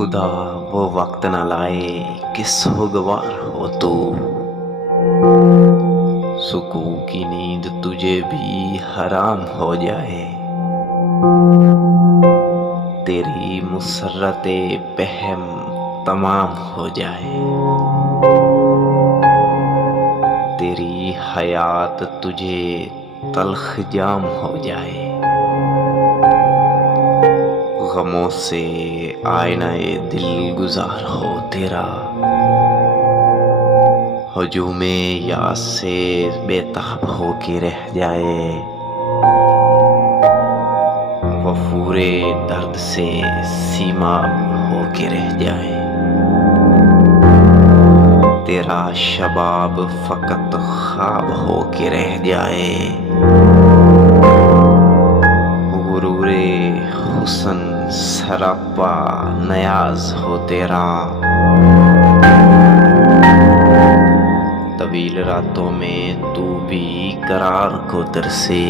खुदा वो वक्त न लाए कि सोगवार हो तू। सुकून की नींद तुझे भी हराम हो जाए। तेरी मुसर्रते पहम तमाम हो जाए। तेरी हयात तुझे तल्ख जाम हो जाए। गमों से आईनाए दिल गुजार हो तेरा। हुजूमे याद से बेताब हो के रह जाए। वफूरे दर्द से सीमाब हो के रह जाए। तेरा शबाब फकत ख्वाब हो के रह जाए। गुरूरे हुस्न सरापा नयाज हो तेरा। तवील रातों में तू भी करार को तरसे।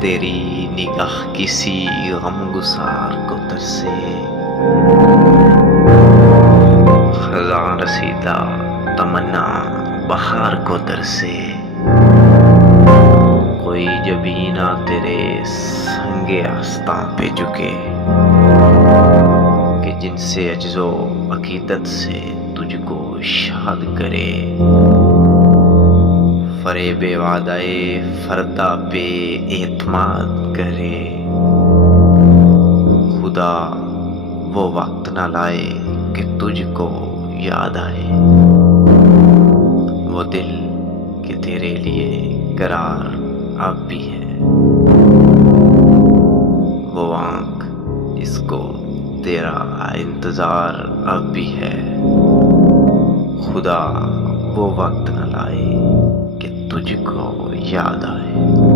तेरी निगाह किसी गमगुसार को तरसे। खज़ां रसीदा तमन्ना बहार को तरसे। कोई जबीना तेरे संगे आस्तां पे झुके कि जिनसे अज्जो अकीदत से तुझको शाद करे। फरेबे वादाए फरदा पे एतमाद करे। खुदा वो वक्त न लाए कि तुझको याद आए। वो दिल कि तेरे लिए करार अब भी है। वो आँख जिसको तेरा इंतजार अब भी है। खुदा वो वक्त न लाए कि तुझको याद आए।